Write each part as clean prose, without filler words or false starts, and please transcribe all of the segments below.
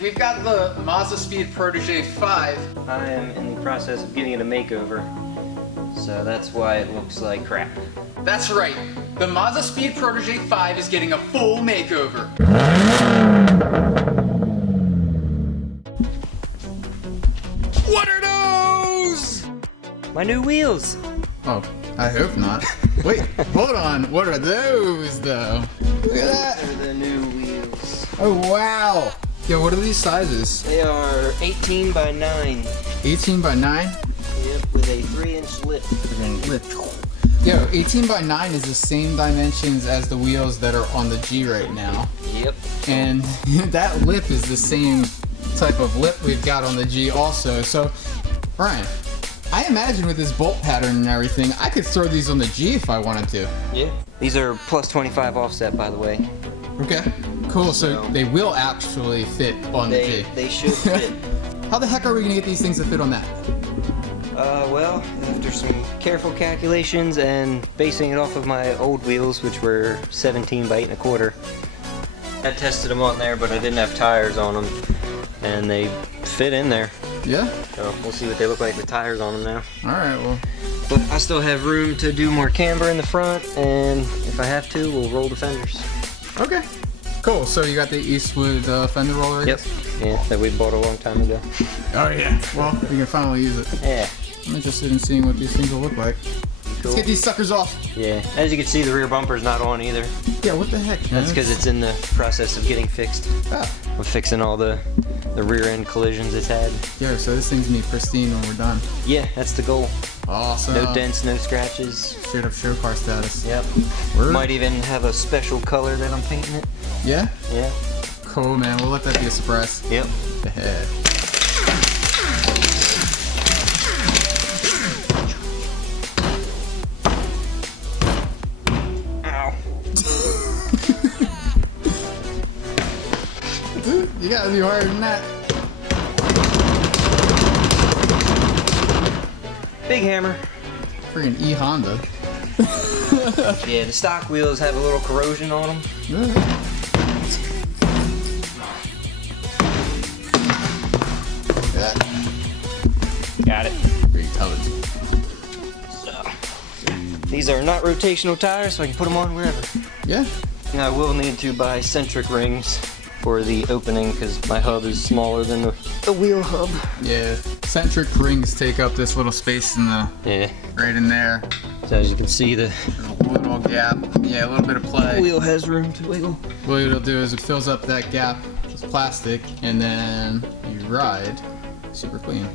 We've got the Mazdaspeed Protege5. I am in the process of getting it a makeover, so that's why it looks like crap. That's right, the Mazdaspeed Protege5 is getting a full makeover. What are those? My new wheels! Oh, I hope not. Wait, hold on, what are those though? Look at that! They're the new wheels. Oh wow! Yo, what are these sizes? They are 18 by 9. 18 by 9? Yep, with a 3-inch lip. Yo, 18 by 9 is the same dimensions as the wheels that are on the G right now. Yep. And that lip is the same type of lip we've got on the G also. So, Brian, I imagine with this bolt pattern and everything, I could throw these on the G if I wanted to. Yeah. These are plus 25 offset, by the way. Okay. Cool, so they will actually fit on the G. They should fit. How the heck are we gonna get these things to fit on that? Well, after some careful calculations and basing it off of my old wheels, which were 17 by 8.25. I tested them on there, but I didn't have tires on them, and they fit in there. Yeah? So we'll see what they look like with tires on them now. Alright, well. But I still have room to do more camber in the front, and if I have to, we'll roll the fenders. Okay. Cool, so you got the Eastwood Fender Roller? Yep. Yeah, that we bought a long time ago. Oh yeah. Well, we can finally use it. Yeah. I'm interested in seeing what these things will look like. Cool. Let's get these suckers off. Yeah. As you can see, the rear bumper's not on either. Yeah, what the heck, man? That's because it's in the process of getting fixed. Oh. We're fixing all the rear end collisions it's had. Yeah, so this thing's gonna be pristine when we're done. Yeah, that's the goal. Awesome. No dents, no scratches. Straight up show car status. Yep. Word. Might even have a special color that I'm painting it. Yeah? Yeah. Cool, man. We'll let that be a surprise. Yep. The heck. Ow. Dude, you gotta be harder than that. Big hammer. Freaking E Honda. Yeah, the stock wheels have a little corrosion on them. Yeah. Got it. Pretty tough. So, these are not rotational tires, so I can put them on wherever. Yeah. And I will need to buy Centric rings for the opening because my hub is smaller than the wheel hub. Yeah. Centric rings take up this little space in the right in there. So as you can see, the little gap. Yeah, a little bit of play. wheel has room to wiggle. What it'll do is it fills up that gap with plastic, and then you ride super clean.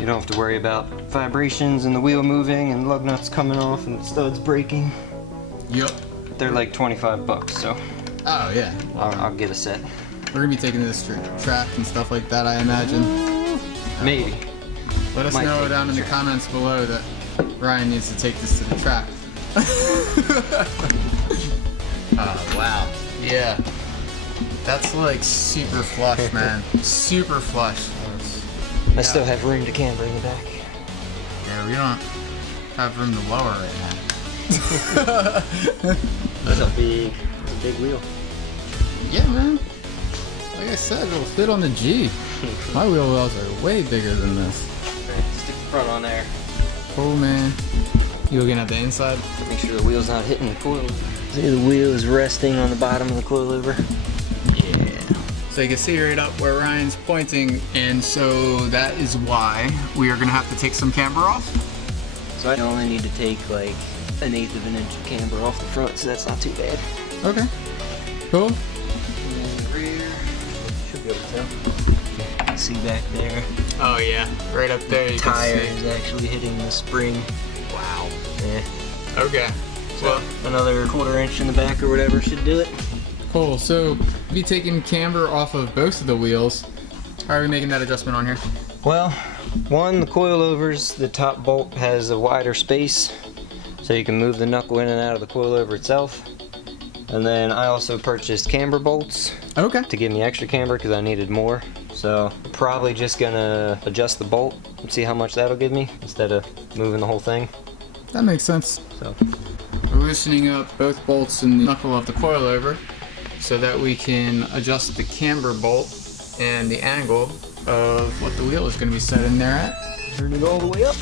You don't have to worry about vibrations and the wheel moving and lug nuts coming off and studs breaking. Yep. They're like 25 bucks, so Oh yeah. I'll get a set. We're gonna be taking this to track and stuff like that, I imagine. Maybe. Let us Might know take down in the comments below that Ryan needs to take this to the track. Oh wow. Yeah. That's like super flush, man. Super flush. I still have room to camber in the back. Yeah, we don't have room to lower right now. That's a big wheel. Yeah, man. Like I said, it'll fit on the G. My wheel wells are way bigger than this. Stick the front on there. Cool, man. You looking at the inside? Make sure the wheel's not hitting the coil. See, the wheel is resting on the bottom of the coilover. Yeah. So you can see right up where Ryan's pointing, and so that is why we are gonna have to take some camber off. So I only need to take like 1/8 of an inch of camber off the front, so that's not too bad. Okay. Cool. And then the rear, should be able to tell. See back there. Oh yeah, right up there you Tire can see. is actually hitting the spring. Wow. Yeah. Okay. So another 1/4 inch in the back or whatever should do it. Cool. So be taking camber off of both of the wheels. How are we making that adjustment on here? Well, one, the coilovers, the top bolt has a wider space, so you can move the knuckle in and out of the coilover itself. And then I also purchased camber bolts Okay. to give me extra camber because I needed more. So probably just gonna adjust the bolt and see how much that'll give me instead of moving the whole thing. That makes sense. So We're loosening up both bolts and the knuckle of the coilover so that we can adjust the camber bolt and the angle of what the wheel is going to be set in there at. Turn it all the way up.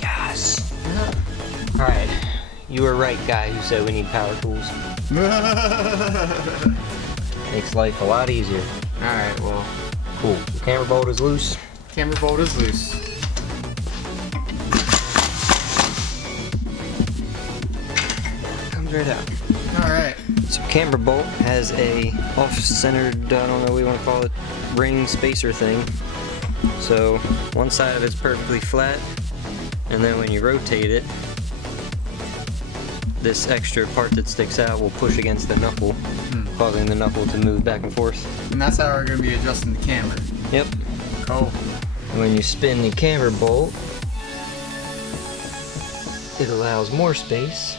Yes. All right. You were right, guy who said we need power tools. Makes life a lot easier. Alright, well. Cool. The camber bolt is loose. Camber bolt is loose. Comes right out. Alright. So camber bolt has a off-centered, I don't know what you want to call it, ring spacer thing. So one side of it's perfectly flat, and then when you rotate it, this extra part that sticks out will push against the knuckle, causing the knuckle to move back and forth. And that's how we're going to be adjusting the camber. Yep. Cool. And when you spin the camber bolt, it allows more space,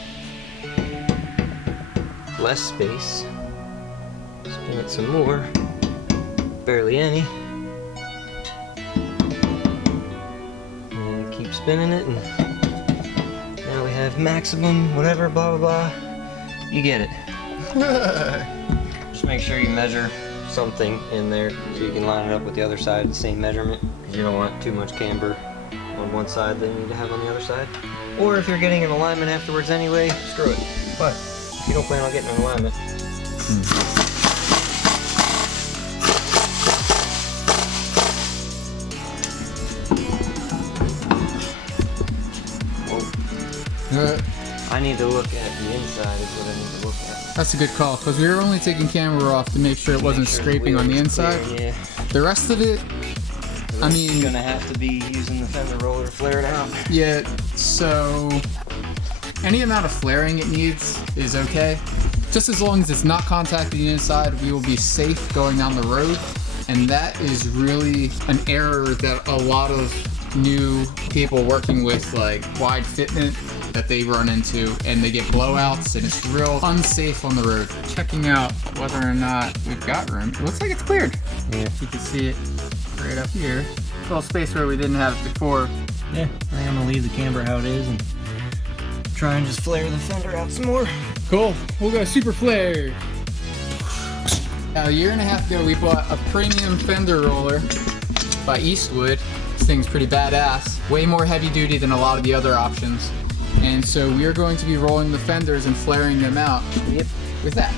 less space. Spin it some more, barely any. And keep spinning it, and now we have maximum, whatever, blah, blah, blah. You get it. Just make sure you measure something in there so you can line it up with the other side, the same measurement, because you don't want too much camber on one side than you need to have on the other side. Or if you're getting an alignment afterwards anyway, screw it. But if you don't plan on getting an alignment, I need to look at the inside is what I need to look at. That's a good call, because we were only taking camber off to make sure it wasn't scraping on the inside. Clear, yeah. The rest of it, I mean... You're gonna have to be using the fender roller to flare it out. Yeah, so... any amount of flaring it needs is okay. Just as long as it's not contacting the inside, we will be safe going down the road. And that is really an error that a lot of new people working with like wide fitment that they run into, and they get blowouts, and it's real unsafe on the road. Checking out whether or not we've got room. It looks like it's cleared. Yeah. You can see it right up here. A little space where we didn't have it before. Yeah, I think I'm gonna leave the camber how it is and try and just flare the fender out some more. Cool. We'll go super flare. Now, a year and a half ago, we bought a premium fender roller by Eastwood. This thing's pretty badass. Way more heavy duty than a lot of the other options. And so we are going to be rolling the fenders and flaring them out with that.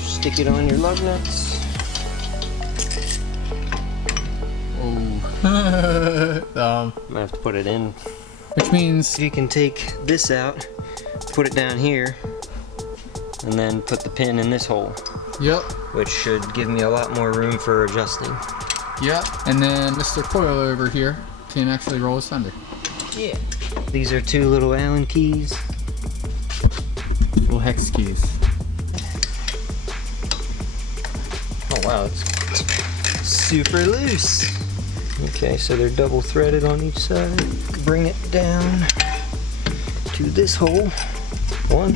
Stick it on your lug nuts. Oh. I'm gonna have to put it in. Which means You can take this out, put it down here, and then put the pin in this hole, yep, which should give me a lot more room for adjusting. yep. And then Mr. Coil over here can actually roll his fender. Yeah. These are two little Allen keys. Little hex keys. Oh wow, it's super loose. Okay, so they're double threaded on each side. Bring it down to this hole. 1,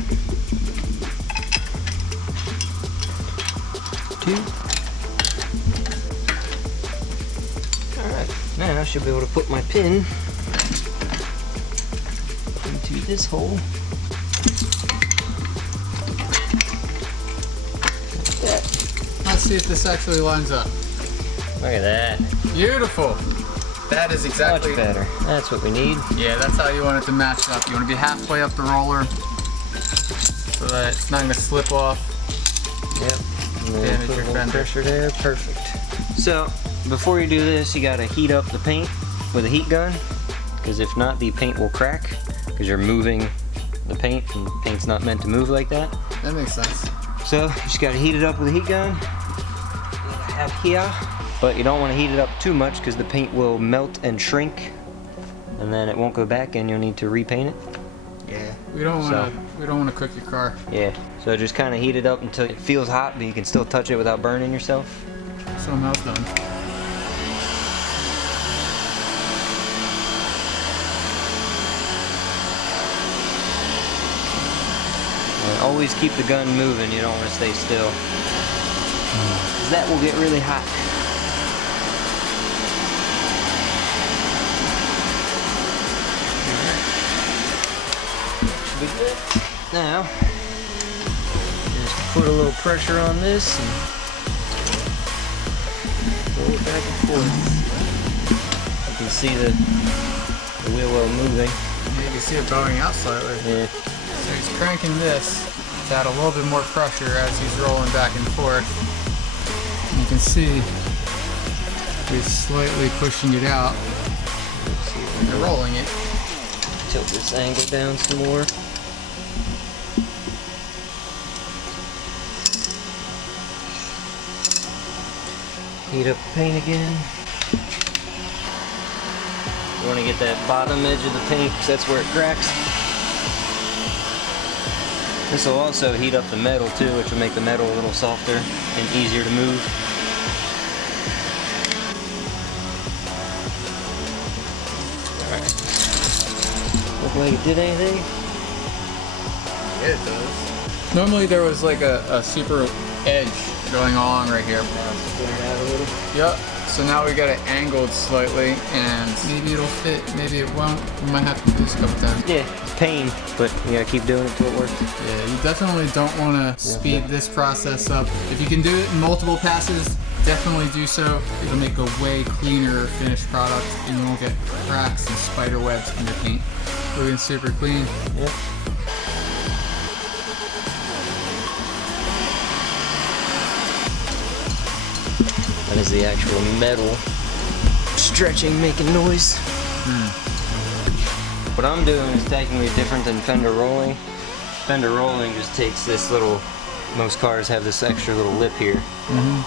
2. Alright, now I should be able to put my pin into this hole. Like that. Let's see if this actually lines up. Look at that. Beautiful. That is exactly... Much better. That's what we need. Yeah, that's how you want it to match up. You want to be halfway up the roller so that it's not going to slip off. Yep. And then Damage put a your little fender. pressure there. Perfect. So, before you do this, you got to heat up the paint with a heat gun, because if not, the paint will crack, because you're moving the paint, and the paint's not meant to move like that. That makes sense. So, you just got to heat it up with a heat gun. That I have here. But you don't want to heat it up too much, because the paint will melt and shrink, and then it won't go back, and you'll need to repaint it. Yeah. We don't want to cook your car. Yeah. So just kind of heat it up until it feels hot, but you can still touch it without burning yourself. Something else done. And always keep the gun moving. You don't want to stay still. 'Cause that will get really hot. Now, just put a little pressure on this and roll it back and forth. You can see the wheel well moving. Yeah, you can see it bowing out slightly. Yeah. So he's cranking this to add a little bit more pressure as he's rolling back and forth. You can see he's slightly pushing it out and rolling it. Tilt this angle down some more. Heat up the paint again. You want to get that bottom edge of the paint because that's where it cracks. This will also heat up the metal too, which will make the metal a little softer and easier to move. Alright. Look like it did anything? Yeah, it does. Normally there was like a super edge going along right here. Spin it out a little. Yep. So now we got it angled slightly, and maybe it'll fit, maybe it won't. We might have to do this a couple times. Yeah, it's pain, but you gotta keep doing it till it works. Yeah, you definitely don't want to speed this process up. If you can do it in multiple passes, definitely do so. It'll make a way cleaner finished product, and you won't get cracks and spider webs in your paint. Looking super clean. Yep. That is the actual metal stretching, making noise. What I'm doing is technically different than fender rolling. Fender rolling just takes this little, most cars have this extra little lip here.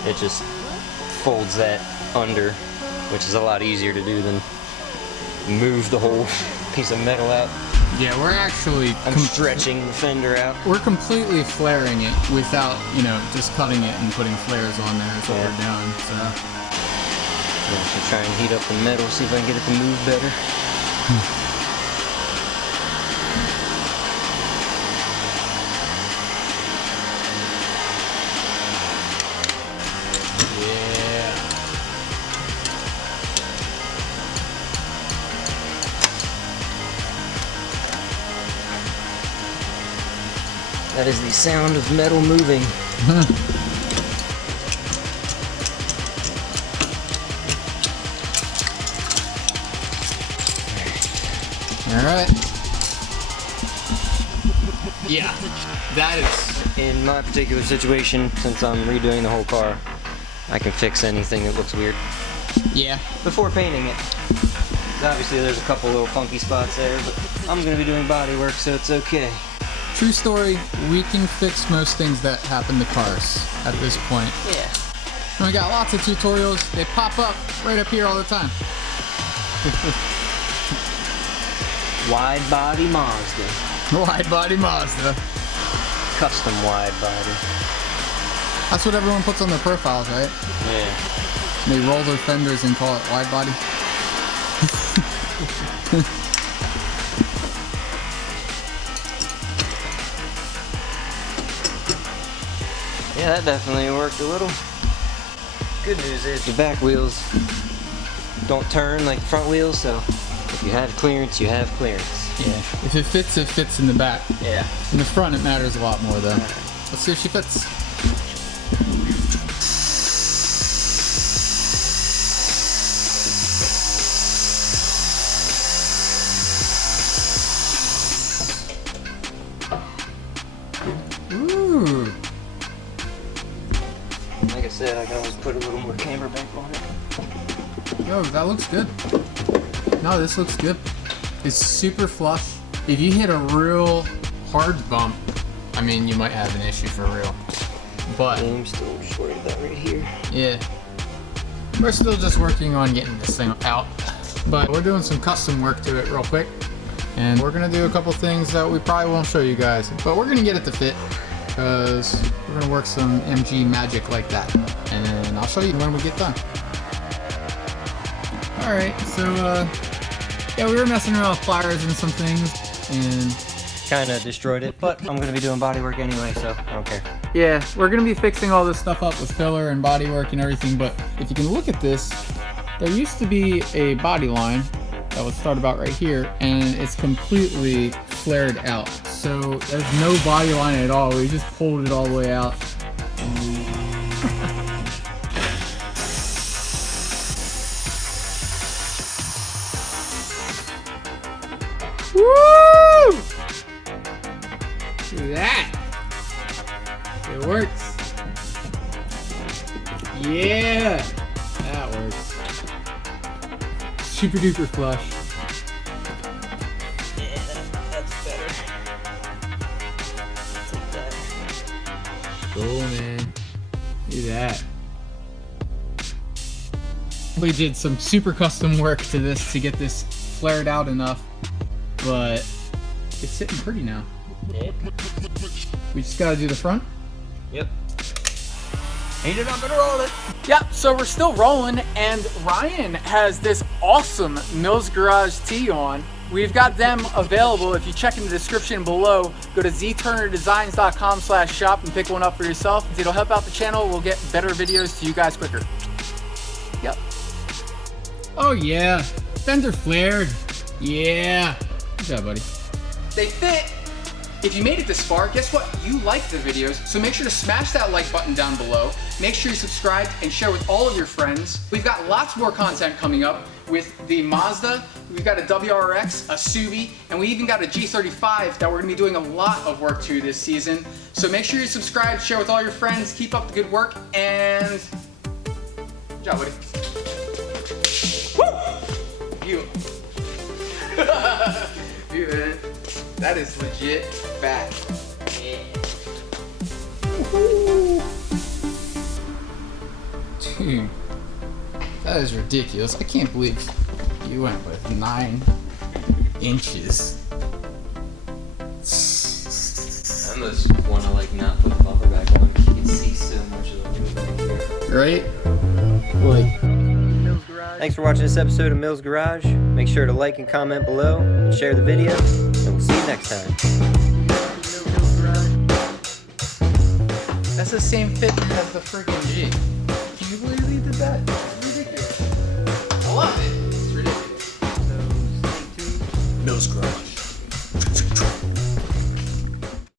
It just folds that under, which is a lot easier to do than move the whole piece of metal out. Yeah, we're actually I'm stretching the fender out. We're completely flaring it without, you know, just cutting it and putting flares on there. That's what we're doing. So I'm gonna try and heat up the metal, see if I can get it to move better. That is the sound of metal moving. Alright. Yeah, that is... In my particular situation, since I'm redoing the whole car, I can fix anything that looks weird. Yeah. Before painting it. Obviously there's a couple little funky spots there, but I'm going to be doing body work, so it's okay. True story, we can fix most things that happen to cars at this point. Yeah. And we got lots of tutorials. They pop up right up here all the time. Widebody Mazda. Widebody Mazda. Custom widebody. That's what everyone puts on their profiles, right? Yeah. They roll their fenders and call it widebody. Yeah, that definitely worked a little. Good news is the back wheels don't turn like the front wheels, so if you have clearance, you have clearance. Yeah. If it fits in the back. Yeah. In the front, it matters a lot more, though. Let's see if she fits. Ooh. Like I said, I can always put a little more camber back on it. Yo, that looks good. No, this looks good. It's super flush. If you hit a real hard bump, I mean, you might have an issue for real. But I'm still just worried about right here. yeah, we're still just working on getting this thing out. But we're doing some custom work to it real quick. And we're gonna do a couple things that we probably won't show you guys. But we're gonna get it to fit, because we're gonna work some MG magic like that. And then I'll show you when we get done. Alright, so yeah, we were messing around with pliers and some things, and Kind of destroyed it, but I'm going to be doing body work anyway, so I don't care. yeah, we're gonna be fixing all this stuff up with filler and body work and everything. But if you can look at this, there used to be a body line that would start about right here, and it's completely flared out. so there's no body line at all. We just pulled it all the way out. Woo! Look at that. It works. Yeah, that works. Super duper flush. Yeah, that's better. Take that. Cool, man. Look at that. We did some super custom work to this to get this flared out enough, but it's sitting pretty now. Yep. We just gotta do the front. Yep. Heat it up and roll it. Yep, so we're still rolling, and Ryan has this awesome Mills Garage tee on. We've got them available. If you check in the description below, go to zturnerdesigns.com/shop and pick one up for yourself. It'll help out the channel. We'll get better videos to you guys quicker. Yep. Oh yeah, Fender flared. Yeah. Good job, buddy. They fit. If you made it this far, guess what? You like the videos, so make sure to smash that like button down below. Make sure you subscribe and share with all of your friends. We've got lots more content coming up with the Mazda. We've got a WRX, a Subi, and we even got a G35 that we're gonna be doing a lot of work to this season. So make sure you subscribe, share with all your friends, keep up the good work, and good job, buddy. Woo! You. You, man. That is legit fat. Yeah. Dude, that is ridiculous. I can't believe you went with 9 inches. I almost want to like not put the bumper back on. You can see so much of the movement here. Right? Like. Thanks for watching this episode of Mills Garage. Make sure to like and comment below, and share the video, and we'll see you next time. That's the same fitment as the freaking G.